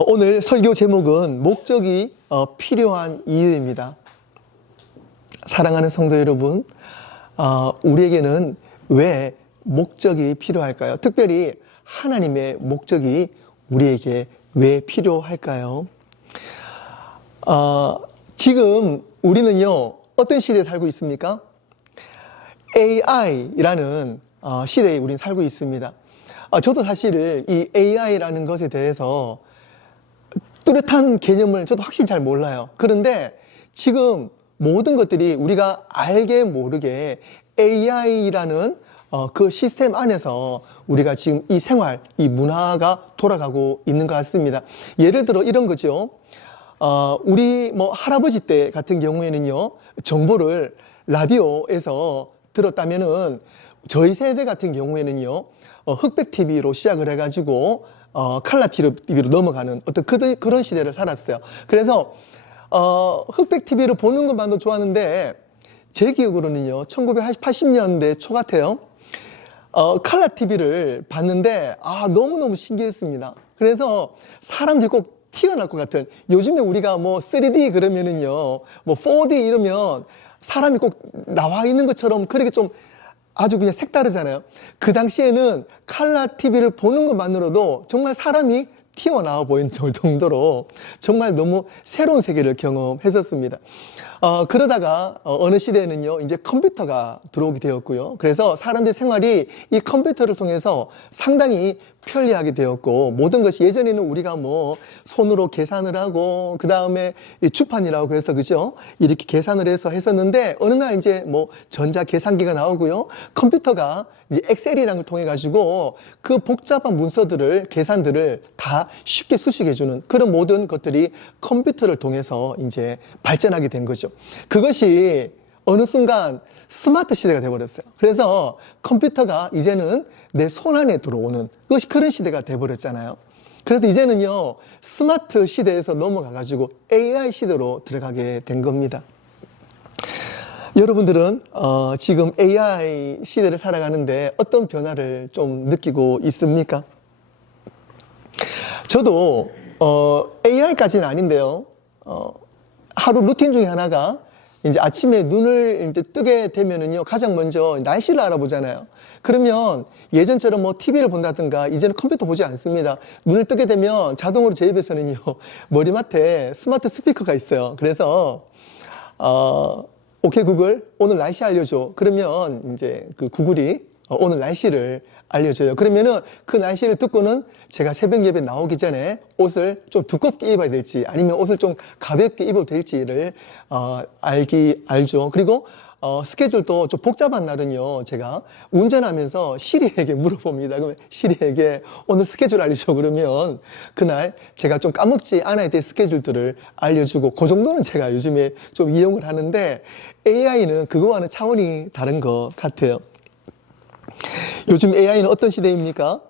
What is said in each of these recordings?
오늘 설교 제목은 목적이 필요한 이유입니다. 사랑하는 성도 여러분, 우리에게는 왜 목적이 필요할까요? 특별히 하나님의 목적이 우리에게 왜 필요할까요? 지금 우리는요, 어떤 시대에 살고 있습니까? AI라는 시대에 우리는 살고 있습니다. 저도 사실 이 AI라는 것에 대해서 뚜렷한 개념을 저도 확실히 잘 몰라요. 그런데 지금 모든 것들이 우리가 알게 모르게 AI라는 그 시스템 안에서 우리가 지금 이 생활, 이 문화가 돌아가고 있는 것 같습니다. 예를 들어 이런 거죠. 우리 할아버지 때 같은 경우에는요, 정보를 라디오에서 들었다면은 저희 세대 같은 경우에는요, 흑백 TV로 시작을 해가지고 컬러 TV로 넘어가는 어떤 그런 시대를 살았어요. 그래서 흑백 TV를 보는 것만도 좋았는데 제 기억으로는요, 1980년대 초 같아요. 컬러 TV를 봤는데 너무너무 신기했습니다. 그래서 사람들이 꼭 튀어나올 것 같은, 요즘에 우리가 3D 그러면은요, 4D 이러면 사람이 꼭 나와 있는 것처럼 그렇게 좀 아주 그냥 색다르잖아요. 그 당시에는 컬러 TV를 보는 것만으로도 정말 사람이 튀어나와 보이는 정도로 정말 너무 새로운 세계를 경험했었습니다. 그러다가 어느 시대에는요, 이제 컴퓨터가 들어오게 되었고요. 그래서 사람들의 생활이 이 컴퓨터를 통해서 상당히 편리하게 되었고, 모든 것이 예전에는 우리가 손으로 계산을 하고, 그 다음에 주판이라고 해서, 그죠? 이렇게 계산을 해서 했었는데, 어느 날 이제 전자 계산기가 나오고요. 컴퓨터가 이제 엑셀이라는 걸 통해 가지고 그 복잡한 문서들을, 계산들을 다 쉽게 수식해주는 그런 모든 것들이 컴퓨터를 통해서 이제 발전하게 된 거죠. 그것이 어느 순간 스마트 시대가 되어버렸어요. 그래서 컴퓨터가 이제는 내 손 안에 들어오는 그것이 그런 시대가 되어버렸잖아요. 그래서 이제는요, 스마트 시대에서 넘어가가지고 AI 시대로 들어가게 된 겁니다. 여러분들은 지금 AI 시대를 살아가는데 어떤 변화를 좀 느끼고 있습니까? 저도 AI까지는 아닌데요. 하루 루틴 중에 하나가 이제 아침에 눈을 이제 뜨게 되면은요, 가장 먼저 날씨를 알아보잖아요. 그러면 예전처럼 TV를 본다든가 이제는 컴퓨터 보지 않습니다. 눈을 뜨게 되면 자동으로 제 입에서는요, 머리맡에 스마트 스피커가 있어요. 그래서 오케이 구글, 오늘 날씨 알려줘. 그러면 이제 그 구글이 오늘 날씨를 알려줘요. 그러면은 그 날씨를 듣고는 제가 새벽 예배 나오기 전에 옷을 좀 두껍게 입어야 될지 아니면 옷을 좀 가볍게 입어도 될지를 알죠. 그리고 스케줄도 좀 복잡한 날은요, 제가 운전하면서 시리에게 물어봅니다. 그러면 시리에게 오늘 스케줄 알려줘. 그러면 그날 제가 좀 까먹지 않아야 될 스케줄들을 알려주고, 그 정도는 제가 요즘에 좀 이용을 하는데, AI는 그거와는 차원이 다른 것 같아요. 요즘 AI는 어떤 시대입니까?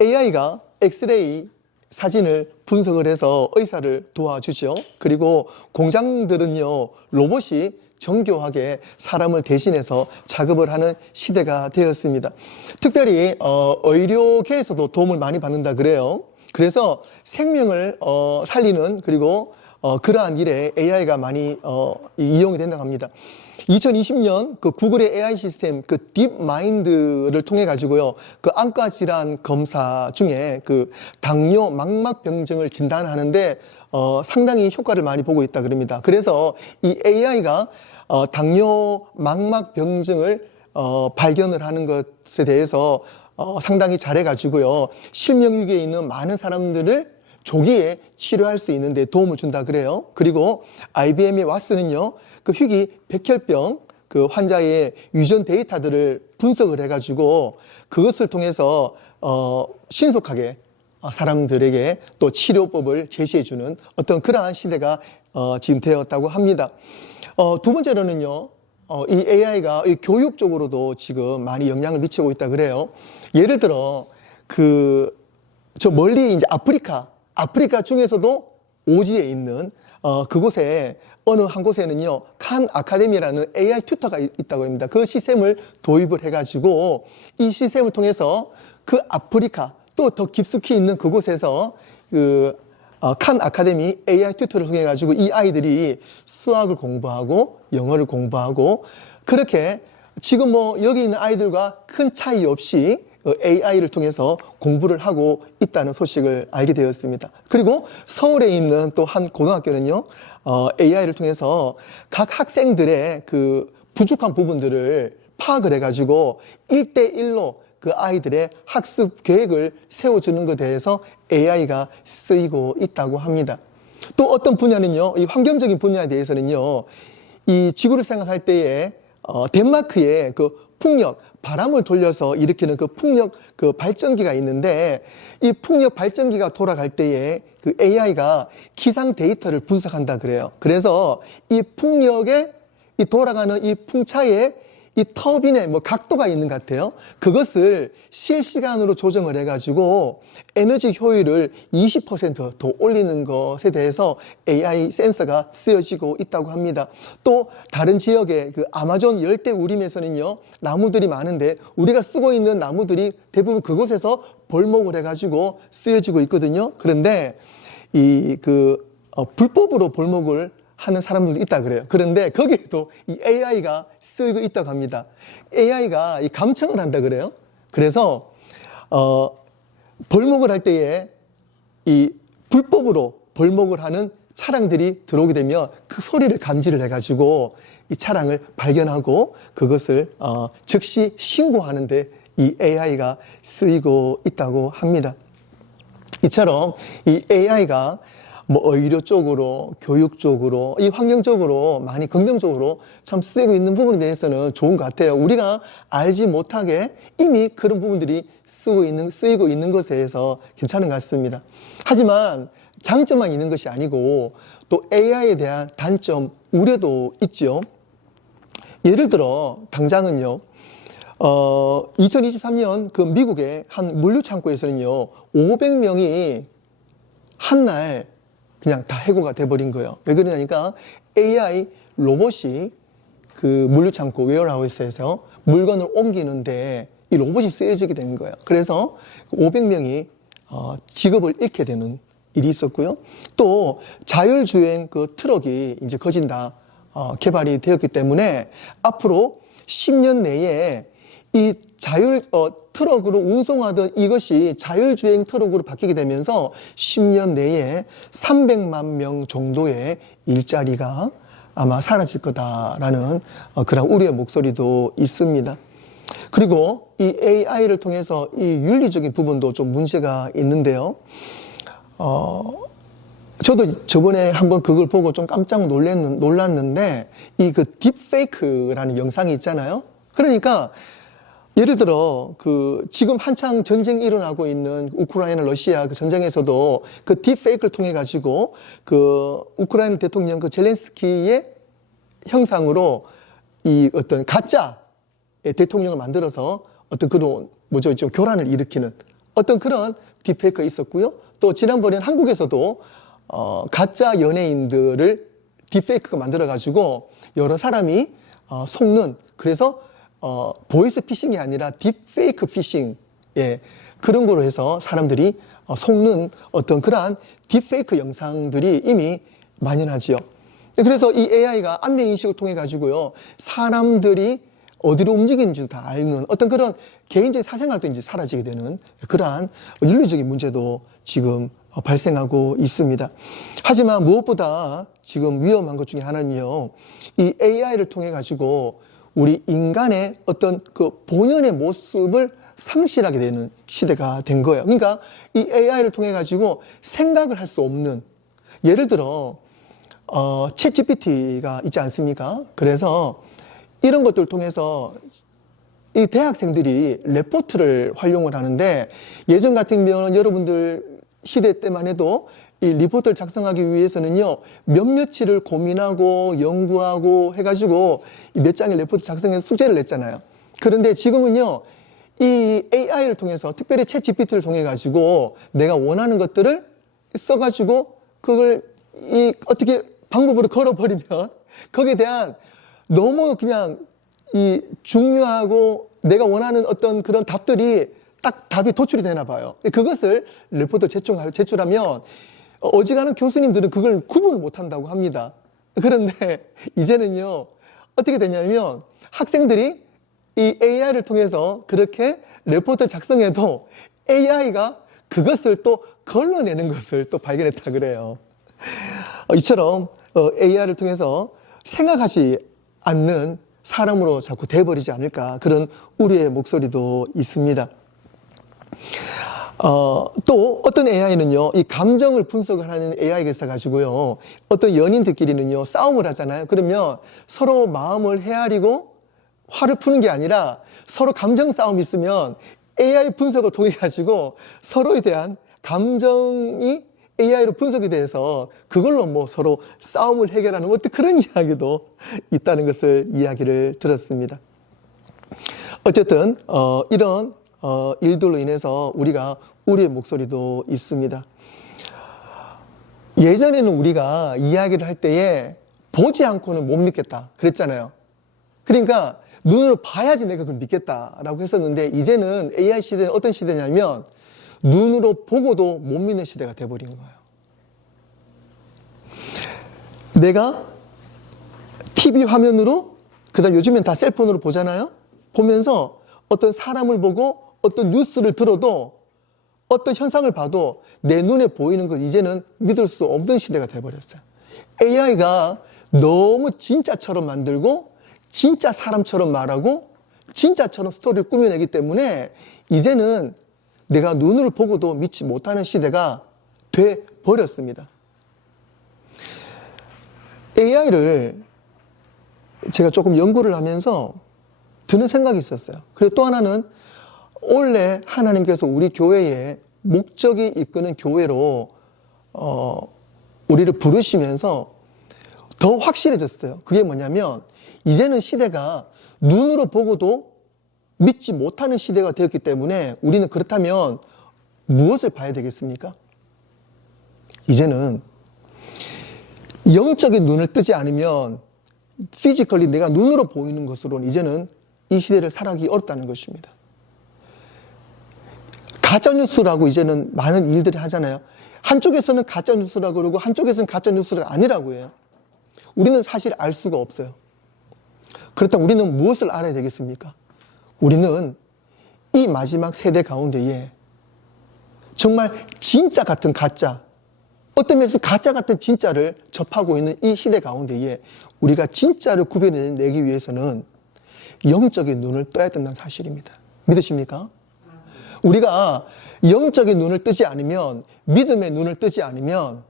AI가 엑스레이 사진을 분석을 해서 의사를 도와주죠. 그리고 공장들은요, 로봇이 정교하게 사람을 대신해서 작업을 하는 시대가 되었습니다. 특별히 의료계에서도 도움을 많이 받는다 그래요. 그래서 생명을 살리는, 그리고 그러한 일에 AI가 많이 이용이 된다고 합니다. 2020년 그 구글의 AI 시스템 그 딥마인드를 통해 가지고요, 그 안과 질환 검사 중에 그 당뇨 망막병증을 진단하는데 상당히 효과를 많이 보고 있다 그럽니다. 그래서 이 AI가 당뇨 망막병증을 발견을 하는 것에 대해서 상당히 잘해가지고요, 실명위기에 있는 많은 사람들을 조기에 치료할 수 있는데 도움을 준다 그래요. 그리고 IBM의 왓슨은요, 그 희귀 백혈병 그 환자의 유전 데이터들을 분석을 해가지고 그것을 통해서 신속하게 사람들에게 또 치료법을 제시해주는 어떤 그러한 시대가 지금 되었다고 합니다. 두 번째로는요, 이 AI가 이 교육 쪽으로도 지금 많이 영향을 미치고 있다 그래요. 예를 들어 저 멀리 이제 아프리카 중에서도 오지에 있는 그곳에 어느 한 곳에는요, 칸 아카데미라는 AI 튜터가 있다고 합니다. 그 시스템을 도입을 해가지고 이 시스템을 통해서 그 아프리카 또 더 깊숙이 있는 그곳에서 그 칸 아카데미 AI 튜터를 통해 가지고 이 아이들이 수학을 공부하고 영어를 공부하고 그렇게 지금 뭐 여기 있는 아이들과 큰 차이 없이 AI를 통해서 공부를 하고 있다는 소식을 알게 되었습니다. 그리고 서울에 있는 또 한 고등학교는요, AI를 통해서 각 학생들의 그 부족한 부분들을 파악을 해가지고 1대1로 그 아이들의 학습 계획을 세워주는 것에 대해서 AI가 쓰이고 있다고 합니다. 또 어떤 분야는요, 이 환경적인 분야에 대해서는요, 이 지구를 생각할 때에 덴마크의 그 풍력, 바람을 돌려서 일으키는 그 풍력 그 발전기가 있는데 이 풍력 발전기가 돌아갈 때에 그 AI가 기상 데이터를 분석한다 그래요. 그래서 이 풍력에 이 돌아가는 이 풍차에 이 터빈의 뭐 각도가 있는 것 같아요. 그것을 실시간으로 조정을 해가지고 에너지 효율을 20%더 올리는 것에 대해서 AI 센서가 쓰여지고 있다고 합니다. 또 다른 지역의 그 아마존 열대 우림에서는요, 나무들이 많은데 우리가 쓰고 있는 나무들이 대부분 그곳에서 벌목을 해가지고 쓰여지고 있거든요. 그런데 불법으로 벌목을 하는 사람들도 있다 그래요. 그런데 거기에도 이 AI가 쓰이고 있다고 합니다. AI가 이 감청을 한다 그래요. 그래서 벌목을 할 때에 이 불법으로 벌목을 하는 차량들이 들어오게 되면 그 소리를 감지를 해가지고 이 차량을 발견하고 그것을 즉시 신고하는데 이 AI가 쓰이고 있다고 합니다. 이처럼 이 AI가 뭐 의료 쪽으로, 교육 쪽으로, 이 환경적으로 많이 긍정적으로 참 쓰이고 있는 부분에 대해서는 좋은 것 같아요. 우리가 알지 못하게 이미 그런 부분들이 쓰이고 있는 것에 대해서 괜찮은 것 같습니다. 하지만 장점만 있는 것이 아니고 또 AI에 대한 단점, 우려도 있죠. 예를 들어 당장은요, 2023년 그 미국의 한 물류 창고에서는요, 500명이 한 날 그냥 다 해고가 돼버린 거예요. 왜 그러냐니까 AI 로봇이 그 물류창고 웨어하우스에서 물건을 옮기는데 이 로봇이 쓰여지게 된 거예요. 그래서 500명이 직업을 잃게 되는 일이 있었고요. 또 자율주행 그 트럭이 이제 거진 다 개발이 되었기 때문에 앞으로 10년 내에 이 트럭으로 운송하던 이것이 자율주행 트럭으로 바뀌게 되면서 10년 내에 300만 명 정도의 일자리가 아마 사라질 거다라는 그런 우려의 목소리도 있습니다. 그리고 이 AI를 통해서 이 윤리적인 부분도 좀 문제가 있는데요. 저도 저번에 한번 그걸 보고 좀 깜짝 놀랐는데 이 그 딥페이크라는 영상이 있잖아요. 그러니까 예를 들어 지금 한창 전쟁이 일어나고 있는 우크라이나 러시아 그 전쟁에서도 그 딥페이크를 통해 가지고 그 우크라이나 대통령 그 젤렌스키의 형상으로 이 어떤 가짜 대통령을 만들어서 어떤 그런 좀 교란을 일으키는 어떤 그런 딥페이크가 있었고요. 또 지난번엔 한국에서도 가짜 연예인들을 딥페이크가 만들어 가지고 여러 사람이 속는, 그래서 보이스 피싱이 아니라 딥페이크 피싱, 그런 거로 해서 사람들이 속는 어떤 그러한 딥페이크 영상들이 이미 만연하지요. 그래서 이 AI가 안면 인식을 통해 가지고요, 사람들이 어디로 움직이는지도 다 알는 어떤 그런 개인적인 사생활도 이제 사라지게 되는 그러한 윤리적인 문제도 지금 발생하고 있습니다. 하지만 무엇보다 지금 위험한 것 중에 하나는요, 이 AI를 통해 가지고 우리 인간의 어떤 그 본연의 모습을 상실하게 되는 시대가 된 거예요. 그러니까 이 AI를 통해 가지고 생각을 할 수 없는, 예를 들어 챗 GPT가 있지 않습니까? 그래서 이런 것들을 통해서 이 대학생들이 레포트를 활용을 하는데, 예전 같은 경우는 여러분들 시대 때만 해도 이 리포트를 작성하기 위해서는요, 몇 며칠을 고민하고 연구하고 해가지고 몇 장의 레포트 작성해서 숙제를 냈잖아요. 그런데 지금은요, 이 AI를 통해서, 특별히 챗 GPT를 통해 가지고 내가 원하는 것들을 써가지고 그걸 어떻게 방법으로 걸어버리면 거기에 대한 너무 그냥 이 중요하고 내가 원하는 어떤 그런 답들이 딱 답이 도출이 되나 봐요. 그것을 레포트 제출하면 어지간한 교수님들은 그걸 구분을 못한다고 합니다. 그런데 이제는요, 어떻게 되냐면 학생들이 이 AI를 통해서 그렇게 레포트를 작성해도 AI가 그것을 또 걸러내는 것을 또 발견했다 그래요. 이처럼 AI를 통해서 생각하지 않는 사람으로 자꾸 돼버리지 않을까, 그런 우려의 목소리도 있습니다. 또 어떤 AI는요, 이 감정을 분석을 하는 AI가 있어가지고요, 어떤 연인들끼리는요 싸움을 하잖아요. 그러면 서로 마음을 헤아리고 화를 푸는 게 아니라 서로 감정 싸움이 있으면 AI 분석을 통해 가지고 서로에 대한 감정이 AI로 분석이 돼서 그걸로 뭐 서로 싸움을 해결하는 어떤 그런 이야기도 있다는 것을 이야기를 들었습니다. 어쨌든 이런 일들로 인해서 우리가 우리의 목소리도 있습니다. 예전에는 우리가 이야기를 할 때에 보지 않고는 못 믿겠다 그랬잖아요. 그러니까 눈으로 봐야지 내가 그걸 믿겠다라고 했었는데, 이제는 AI 시대는 어떤 시대냐면 눈으로 보고도 못 믿는 시대가 돼버린 거예요. 내가 TV 화면으로, 그다음 요즘엔 다 셀폰으로 보잖아요. 보면서 어떤 사람을 보고 어떤 뉴스를 들어도 어떤 현상을 봐도 내 눈에 보이는 걸 이제는 믿을 수 없는 시대가 돼버렸어요. AI가 너무 진짜처럼 만들고 진짜 사람처럼 말하고 진짜처럼 스토리를 꾸며내기 때문에 이제는 내가 눈으로 보고도 믿지 못하는 시대가 돼버렸습니다. AI를 제가 조금 연구를 하면서 드는 생각이 있었어요. 그리고 또 하나는 원래 하나님께서 우리 교회에 목적이 이끄는 교회로 우리를 부르시면서 더 확실해졌어요. 그게 뭐냐면 이제는 시대가 눈으로 보고도 믿지 못하는 시대가 되었기 때문에 우리는 그렇다면 무엇을 봐야 되겠습니까? 이제는 영적인 눈을 뜨지 않으면 피지컬리 내가 눈으로 보이는 것으로는 이제는 이 시대를 살아가기 어렵다는 것입니다. 가짜뉴스라고 이제는 많은 일들을 하잖아요. 한쪽에서는 가짜뉴스라고 그러고 한쪽에서는 가짜뉴스가 아니라고 해요. 우리는 사실 알 수가 없어요. 그렇다면 우리는 무엇을 알아야 되겠습니까? 우리는 이 마지막 세대 가운데에 정말 진짜 같은 가짜, 어떤 면에서 가짜 같은 진짜를 접하고 있는 이 시대 가운데에 우리가 진짜를 구별해내기 위해서는 영적인 눈을 떠야 된다는 사실입니다. 믿으십니까? 우리가 영적인 눈을 뜨지 않으면, 믿음의 눈을 뜨지 않으면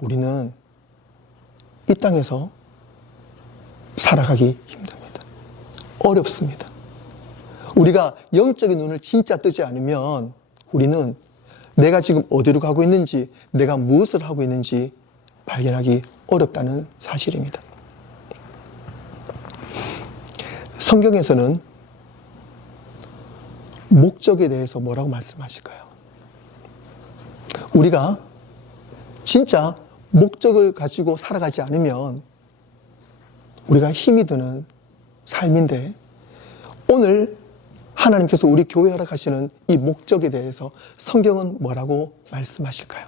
우리는 이 땅에서 살아가기 힘듭니다. 어렵습니다. 우리가 영적인 눈을 진짜 뜨지 않으면 우리는 내가 지금 어디로 가고 있는지, 내가 무엇을 하고 있는지 발견하기 어렵다는 사실입니다. 성경에서는 목적에 대해서 뭐라고 말씀하실까요? 우리가 진짜 목적을 가지고 살아가지 않으면 우리가 힘이 드는 삶인데, 오늘 하나님께서 우리 교회에 허락하시는 이 목적에 대해서 성경은 뭐라고 말씀하실까요?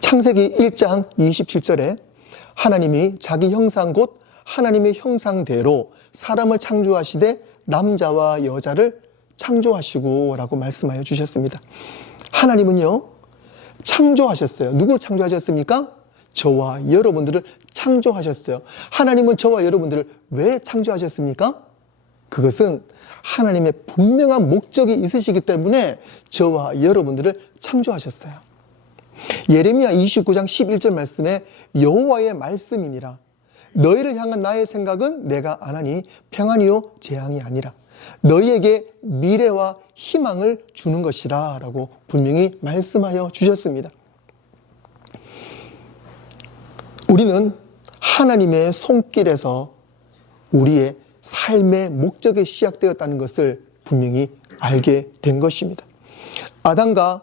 창세기 1장 27절에 하나님이 자기 형상 곧 하나님의 형상대로 사람을 창조하시되 남자와 여자를 창조하시고 라고 말씀하여 주셨습니다. 하나님은요, 창조하셨어요. 누구를 창조하셨습니까? 저와 여러분들을 창조하셨어요. 하나님은 저와 여러분들을 왜 창조하셨습니까? 그것은 하나님의 분명한 목적이 있으시기 때문에 저와 여러분들을 창조하셨어요. 예레미야 29장 11절 말씀에 여호와의 말씀이니라. 너희를 향한 나의 생각은 내가 안 하니 평안이요 재앙이 아니라 너희에게 미래와 희망을 주는 것이라 라고 분명히 말씀하여 주셨습니다. 우리는 하나님의 손길에서 우리의 삶의 목적이 시작되었다는 것을 분명히 알게 된 것입니다. 아담과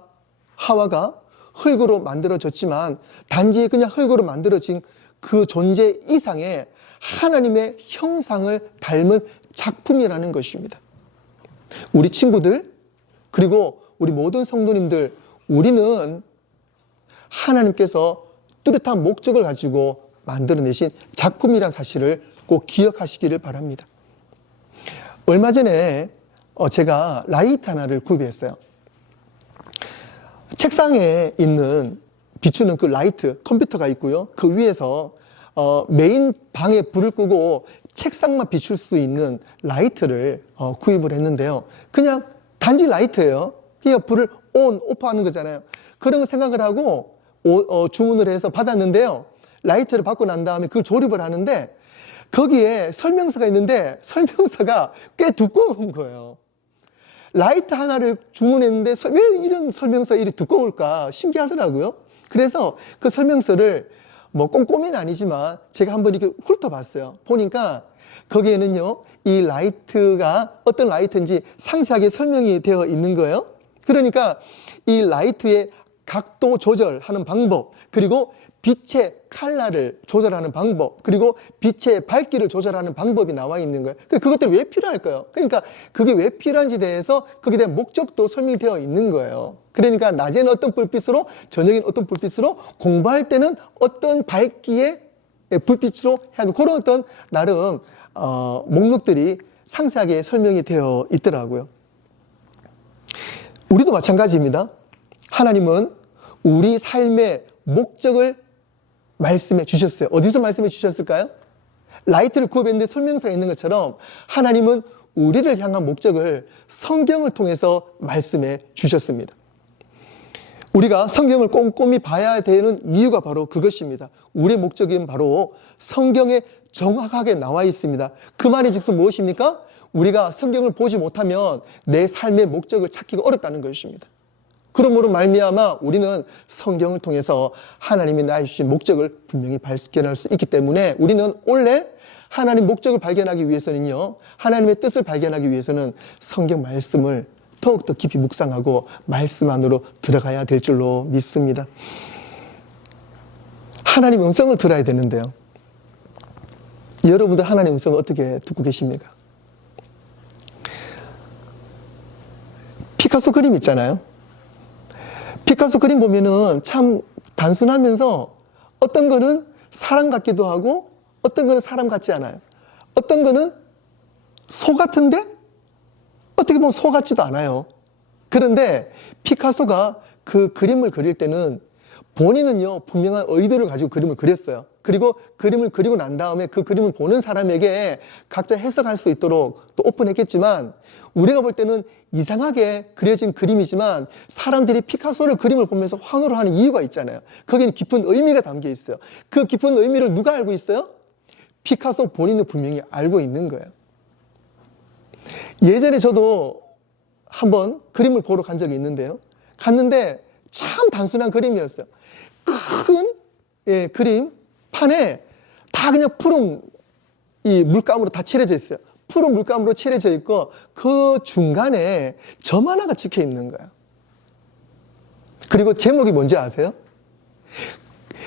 하와가 흙으로 만들어졌지만 단지 그냥 흙으로 만들어진 그 존재 이상의 하나님의 형상을 닮은 작품이라는 것입니다. 우리 친구들, 그리고 우리 모든 성도님들, 우리는 하나님께서 뚜렷한 목적을 가지고 만들어내신 작품이란 사실을 꼭 기억하시기를 바랍니다. 얼마 전에 제가 라이트 하나를 구입했어요. 책상에 있는 비추는 그 라이트, 컴퓨터가 있고요. 그 위에서 메인 방에 불을 끄고 책상만 비출 수 있는 라이트를 구입을 했는데요. 그냥 단지 라이트예요. 그냥 불을 온, 오프하는 거잖아요. 그런 거 생각을 하고 주문을 해서 받았는데요. 라이트를 받고 난 다음에 그걸 조립을 하는데 거기에 설명서가 있는데 설명서가 꽤 두꺼운 거예요. 라이트 하나를 주문했는데 왜 이런 설명서가 이렇게 두꺼울까 신기하더라고요. 그래서 그 설명서를 뭐 꼼꼼히는 아니지만 제가 한번 이렇게 훑어봤어요. 보니까 거기에는요, 이 라이트가 어떤 라이트인지 상세하게 설명이 되어 있는 거예요. 그러니까 이 라이트의 각도 조절하는 방법, 그리고 빛의 컬러를 조절하는 방법, 그리고 빛의 밝기를 조절하는 방법이 나와 있는 거예요. 그것들이 왜 필요할까요? 그러니까 그게 왜 필요한지 대해서 거기에 대한 목적도 설명이 되어 있는 거예요. 그러니까 낮에는 어떤 불빛으로, 저녁에는 어떤 불빛으로, 공부할 때는 어떤 밝기의 불빛으로 해야 하는 그런 어떤 나름 목록들이 상세하게 설명이 되어 있더라고요. 우리도 마찬가지입니다. 하나님은 우리 삶의 목적을 말씀해 주셨어요. 어디서 말씀해 주셨을까요? 라이트를 구입했는데 설명서가 있는 것처럼 하나님은 우리를 향한 목적을 성경을 통해서 말씀해 주셨습니다. 우리가 성경을 꼼꼼히 봐야 되는 이유가 바로 그것입니다. 우리의 목적은 바로 성경에 정확하게 나와 있습니다. 그 말이 즉슨 무엇입니까? 우리가 성경을 보지 못하면 내 삶의 목적을 찾기가 어렵다는 것입니다. 그러므로 말미암아 우리는 성경을 통해서 하나님이 나에게 주신 목적을 분명히 발견할 수 있기 때문에 우리는 원래 하나님 목적을 발견하기 위해서는요, 하나님의 뜻을 발견하기 위해서는 성경 말씀을 더욱더 깊이 묵상하고 말씀 안으로 들어가야 될 줄로 믿습니다. 하나님의 음성을 들어야 되는데요. 여러분들 하나님의 음성을 어떻게 듣고 계십니까? 피카소 그림 있잖아요. 피카소 그림 보면은 참 단순하면서 어떤 거는 사람 같기도 하고 어떤 거는 사람 같지 않아요. 어떤 거는 소 같은데 어떻게 보면 소 같지도 않아요. 그런데 피카소가 그 그림을 그릴 때는 본인은요 분명한 의도를 가지고 그림을 그렸어요. 그리고 그림을 그리고 난 다음에 그 그림을 보는 사람에게 각자 해석할 수 있도록 또 오픈했겠지만 우리가 볼 때는 이상하게 그려진 그림이지만 사람들이 피카소를 그림을 보면서 환호를 하는 이유가 있잖아요. 거기는 깊은 의미가 담겨 있어요. 그 깊은 의미를 누가 알고 있어요? 피카소 본인은 분명히 알고 있는 거예요. 예전에 저도 한번 그림을 보러 간 적이 있는데요. 갔는데 참 단순한 그림이었어요. 큰 그림 판에 다 그냥 푸른 이 물감으로 다 칠해져 있어요. 푸른 물감으로 칠해져 있고 그 중간에 점 하나가 찍혀 있는 거예요. 그리고 제목이 뭔지 아세요?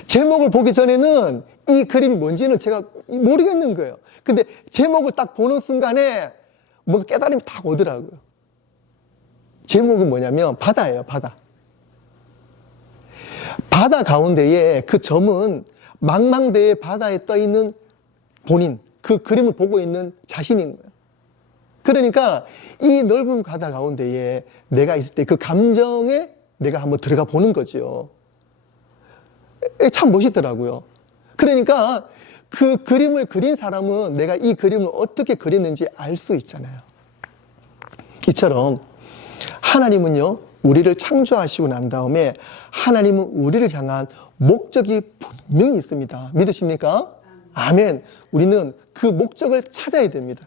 제목을 보기 전에는 이 그림이 뭔지는 제가 모르겠는 거예요. 근데 제목을 딱 보는 순간에 뭔가 깨달음이 딱 오더라고요. 제목은 뭐냐면 바다예요, 바다. 바다 가운데에 그 점은 망망대해 바다에 떠 있는 본인, 그 그림을 보고 있는 자신인 거예요. 그러니까 이 넓은 바다 가운데에 내가 있을 때 그 감정에 내가 한번 들어가 보는 거죠. 참 멋있더라고요. 그러니까 그 그림을 그린 사람은 내가 이 그림을 어떻게 그렸는지 알 수 있잖아요. 이처럼 하나님은요, 우리를 창조하시고 난 다음에 하나님은 우리를 향한 목적이 분명히 있습니다. 믿으십니까? 아멘. 우리는 그 목적을 찾아야 됩니다.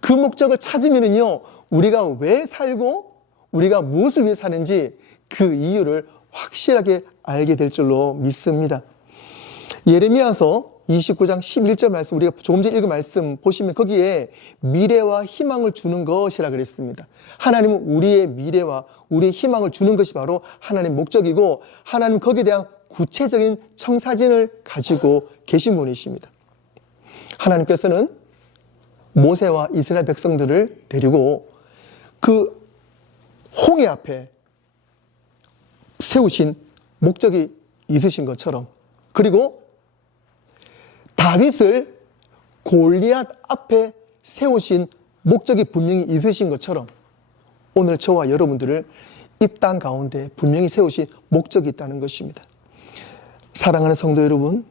그 목적을 찾으면은요, 우리가 왜 살고 우리가 무엇을 위해 사는지 그 이유를 확실하게 알게 될 줄로 믿습니다. 예레미야서 29장 11절 말씀, 우리가 조금 전에 읽은 말씀 보시면 거기에 미래와 희망을 주는 것이라 그랬습니다. 하나님은 우리의 미래와 우리의 희망을 주는 것이 바로 하나님의 목적이고 하나님은 거기에 대한 구체적인 청사진을 가지고 계신 분이십니다. 하나님께서는 모세와 이스라엘 백성들을 데리고 그 홍해 앞에 세우신 목적이 있으신 것처럼, 그리고 다윗을 골리앗 앞에 세우신 목적이 분명히 있으신 것처럼 오늘 저와 여러분들을 이 땅 가운데 분명히 세우신 목적이 있다는 것입니다. 사랑하는 성도 여러분,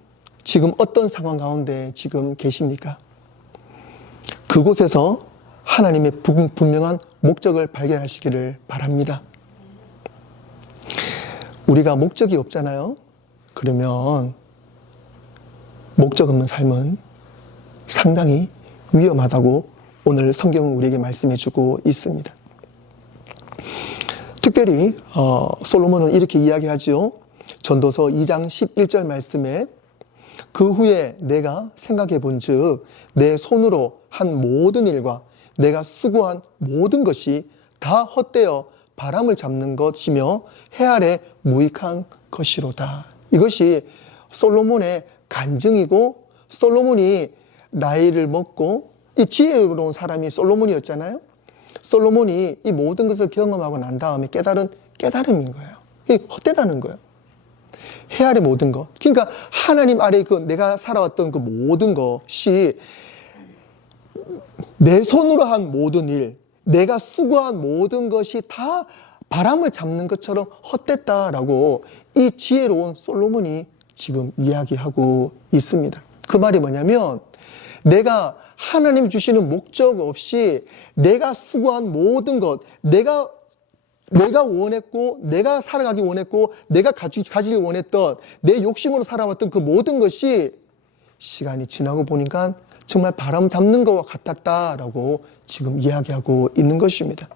지금 어떤 상황 가운데 지금 계십니까? 그곳에서 하나님의 분명한 목적을 발견하시기를 바랍니다. 우리가 목적이 없잖아요. 그러면 목적 없는 삶은 상당히 위험하다고 오늘 성경은 우리에게 말씀해 주고 있습니다. 특별히 솔로몬은 이렇게 이야기하죠. 전도서 2장 11절 말씀에 그 후에 내가 생각해 본즉 내 손으로 한 모든 일과 내가 수고한 모든 것이 다 헛되어 바람을 잡는 것이며 해 아래 무익한 것이로다. 이것이 솔로몬의 간증이고, 솔로몬이 나이를 먹고 이 지혜로운 사람이 솔로몬이었잖아요. 솔로몬이 이 모든 것을 경험하고 난 다음에 깨달은 깨달음인 거예요. 이게 헛되다는 거예요. 해 아래 모든 것. 그러니까 하나님 아래 그 내가 살아왔던 그 모든 것이 내 손으로 한 모든 일, 내가 수고한 모든 것이 다 바람을 잡는 것처럼 헛됐다라고 이 지혜로운 솔로몬이 지금 이야기하고 있습니다. 그 말이 뭐냐면 내가 하나님 주시는 목적 없이 내가 수고한 모든 것, 내가 원했고, 내가 살아가기 원했고, 내가 가지기 원했던 내 욕심으로 살아왔던 그 모든 것이 시간이 지나고 보니까 정말 바람 잡는 것과 같았다라고 지금 이야기하고 있는 것입니다.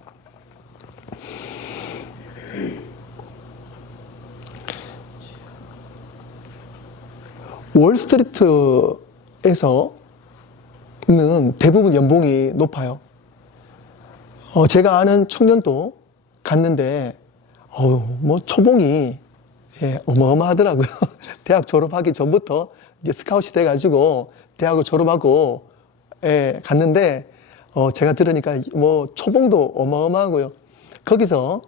월스트리트에서는 대부분 연봉이 높아요. 제가 아는 청년도 갔는데 뭐 초봉이 어마어마하더라고요. 대학 졸업하기 전부터 이제 스카웃이 돼가지고 대학을 졸업하고 갔는데 제가 들으니까 뭐 초봉도 어마어마하고요. 거기서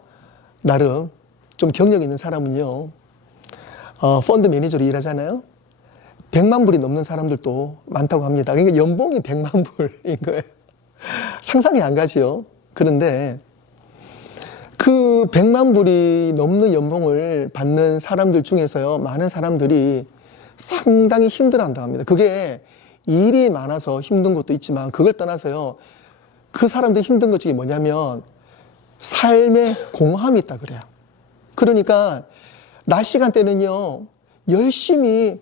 나름 좀 경력 있는 사람은요, 펀드 매니저로 일하잖아요. 100만 불이 넘는 사람들도 많다고 합니다. 그러니까 연봉이 100만 불인 거예요. 상상이 안 가지요. 그런데 그 100만 불이 넘는 연봉을 받는 사람들 중에서요, 많은 사람들이 상당히 힘들어한다고 합니다. 그게 일이 많아서 힘든 것도 있지만 그걸 떠나서요, 그 사람들이 힘든 것 중에 뭐냐면 삶에 공허함이 있다 그래요. 그러니까 낮 시간대는요, 열심히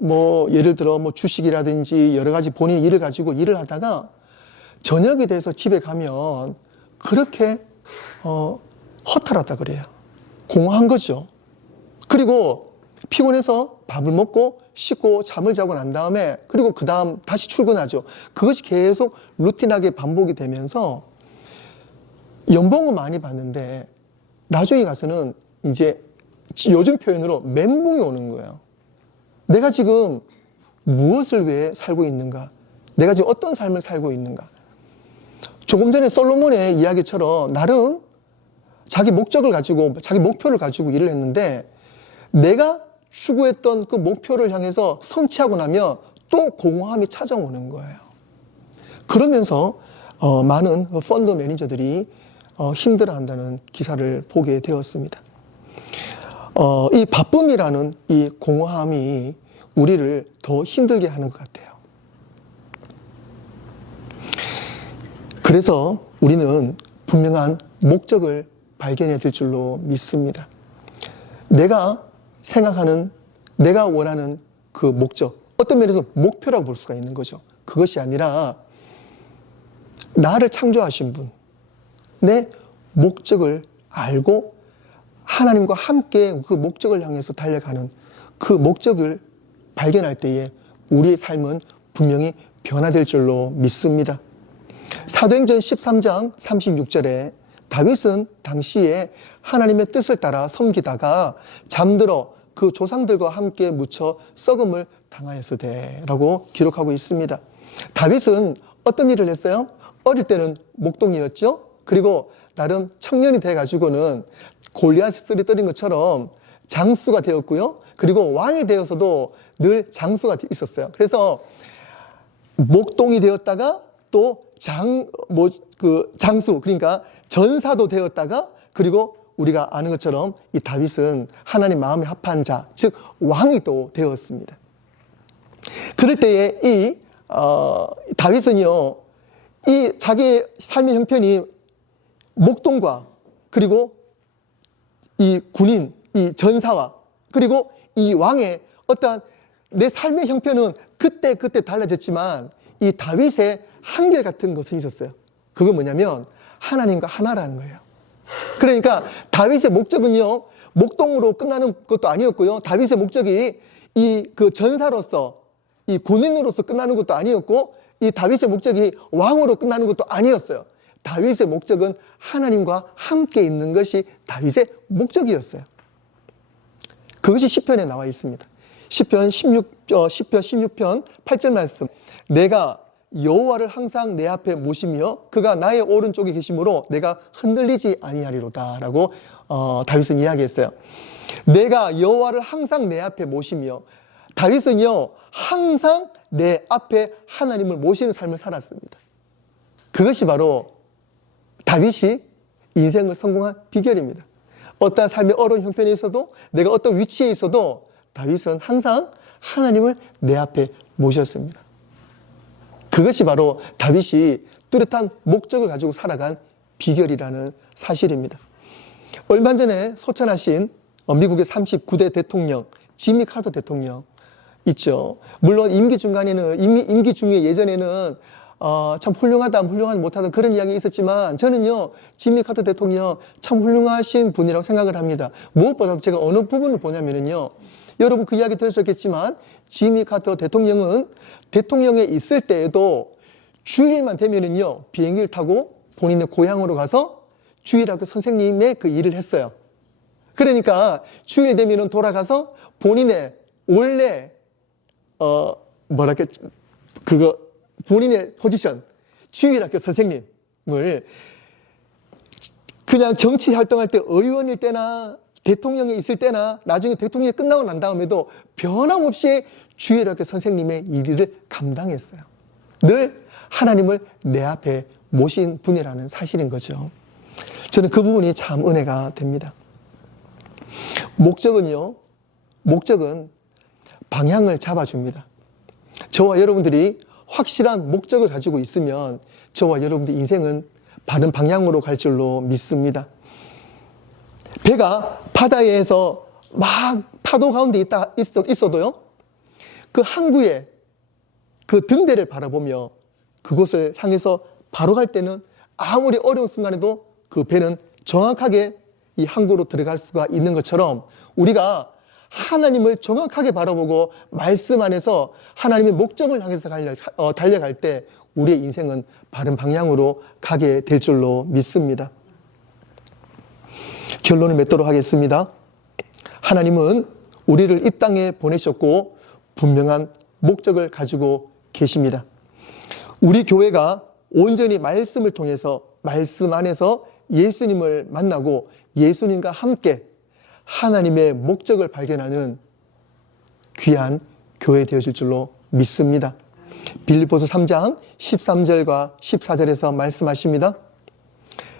뭐 예를 들어 뭐 주식이라든지 여러 가지 본인 일을 가지고 일을 하다가 저녁이 돼서 집에 가면 그렇게 허탈하다 그래요. 공허한 거죠. 그리고 피곤해서 밥을 먹고 씻고 잠을 자고 난 다음에 그리고 그 다음 다시 출근하죠. 그것이 계속 루틴하게 반복이 되면서 연봉은 많이 받는데 나중에 가서는 이제 요즘 표현으로 멘붕이 오는 거예요. 내가 지금 무엇을 위해 살고 있는가? 내가 지금 어떤 삶을 살고 있는가? 조금 전에 솔로몬의 이야기처럼 나름 자기 목적을 가지고, 자기 목표를 가지고 일을 했는데 내가 추구했던 그 목표를 향해서 성취하고 나면 또 공허함이 찾아오는 거예요. 그러면서 많은 펀드 매니저들이 힘들어한다는 기사를 보게 되었습니다. 이 바쁨이라는 이 공허함이 우리를 더 힘들게 하는 것 같아요. 그래서 우리는 분명한 목적을 발견해야 될 줄로 믿습니다. 내가 생각하는, 내가 원하는 그 목적, 어떤 면에서 목표라고 볼 수가 있는 거죠. 그것이 아니라 나를 창조하신 분, 내 목적을 알고 하나님과 함께 그 목적을 향해서 달려가는 그 목적을 발견할 때에 우리의 삶은 분명히 변화될 줄로 믿습니다. 사도행전 13장 36절에 다윗은 당시에 하나님의 뜻을 따라 섬기다가 잠들어 그 조상들과 함께 묻혀 썩음을 당하였으되라고 기록하고 있습니다. 다윗은 어떤 일을 했어요? 어릴 때는 목동이었죠. 그리고 나름 청년이 돼가지고는 골리앗을 쓰러뜨린 것처럼 장수가 되었고요. 그리고 왕이 되어서도 늘 장수가 있었어요. 그래서 목동이 되었다가 또 장수, 그러니까 전사도 되었다가, 그리고 우리가 아는 것처럼 이 다윗은 하나님 마음에 합한 자, 즉 왕이 또 되었습니다. 그럴 때에 이 다윗은요, 이 자기의 삶의 형편이 목동과 그리고 이 군인, 이 전사와 그리고 이 왕의 어떠한 내 삶의 형편은 그때 달라졌지만 이 다윗의 한결같은 것은 있었어요. 그건 뭐냐면 하나님과 하나라는 거예요. 그러니까 다윗의 목적은요, 목동으로 끝나는 것도 아니었고요. 다윗의 목적이 그 전사로서, 이 군인으로서 끝나는 것도 아니었고, 이 다윗의 목적이 왕으로 끝나는 것도 아니었어요. 다윗의 목적은 하나님과 함께 있는 것이 다윗의 목적이었어요. 그것이 시편에 나와 있습니다. 시편 16편 8절 말씀. 내가 여호와를 항상 내 앞에 모시며 그가 나의 오른쪽에 계심으로 내가 흔들리지 아니하리로다 라고 다윗은 이야기했어요. 내가 여호와를 항상 내 앞에 모시며, 다윗은요 항상 내 앞에 하나님을 모시는 삶을 살았습니다. 그것이 바로 다윗이 인생을 성공한 비결입니다. 어떠한 삶의 어려운 형편에 있어도, 내가 어떤 위치에 있어도 다윗은 항상 하나님을 내 앞에 모셨습니다. 그것이 바로 다윗이 뚜렷한 목적을 가지고 살아간 비결이라는 사실입니다. 얼마 전에 소천하신 미국의 39대 대통령 지미 카터 대통령 있죠. 물론 임기 중에 예전에는 참 훌륭하다, 훌륭하지 못하다 그런 이야기 있었지만, 저는요 지미 카터 대통령 참 훌륭하신 분이라고 생각을 합니다. 무엇보다도 제가 어느 부분을 보냐면요, 여러분 그 이야기 들으셨겠지만 지미 카터 대통령은 대통령에 있을 때에도 주일만 되면은요 비행기를 타고 본인의 고향으로 가서 주일학교 선생님의 그 일을 했어요. 그러니까 주일 되면은 돌아가서 본인의 원래 본인의 포지션, 주일학교 선생님을 그냥 정치 활동할 때, 의원일 때나 대통령에 있을 때나 나중에 대통령이 끝나고 난 다음에도 변함없이 주일학교 선생님의 일을 감당했어요. 늘 하나님을 내 앞에 모신 분이라는 사실인 거죠. 저는 그 부분이 참 은혜가 됩니다. 목적은 방향을 잡아줍니다. 저와 여러분들이 확실한 목적을 가지고 있으면 저와 여러분들 인생은 바른 방향으로 갈 줄로 믿습니다. 배가 바다에서 막 파도 가운데 있어도요, 그 항구의 그 등대를 바라보며 그곳을 향해서 바로 갈 때는 아무리 어려운 순간에도 그 배는 정확하게 이 항구로 들어갈 수가 있는 것처럼, 우리가 하나님을 정확하게 바라보고 말씀 안에서 하나님의 목적을 향해서 달려갈 때 우리의 인생은 바른 방향으로 가게 될 줄로 믿습니다. 결론을 맺도록 하겠습니다. 하나님은 우리를 이 땅에 보내셨고 분명한 목적을 가지고 계십니다. 우리 교회가 온전히 말씀을 통해서, 말씀 안에서 예수님을 만나고 예수님과 함께 하나님의 목적을 발견하는 귀한 교회 되어질 줄로 믿습니다. 빌립보서 3장 13절과 14절에서 말씀하십니다.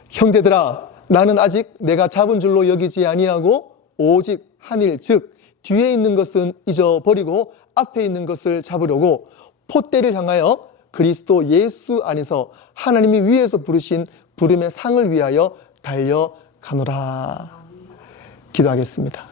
형제들아, 나는 아직 내가 잡은 줄로 여기지 아니하고 오직 하늘, 즉 뒤에 있는 것은 잊어버리고 앞에 있는 것을 잡으려고 폿대를 향하여 그리스도 예수 안에서 하나님이 위에서 부르신 부름의 상을 위하여 달려가노라. 기도하겠습니다.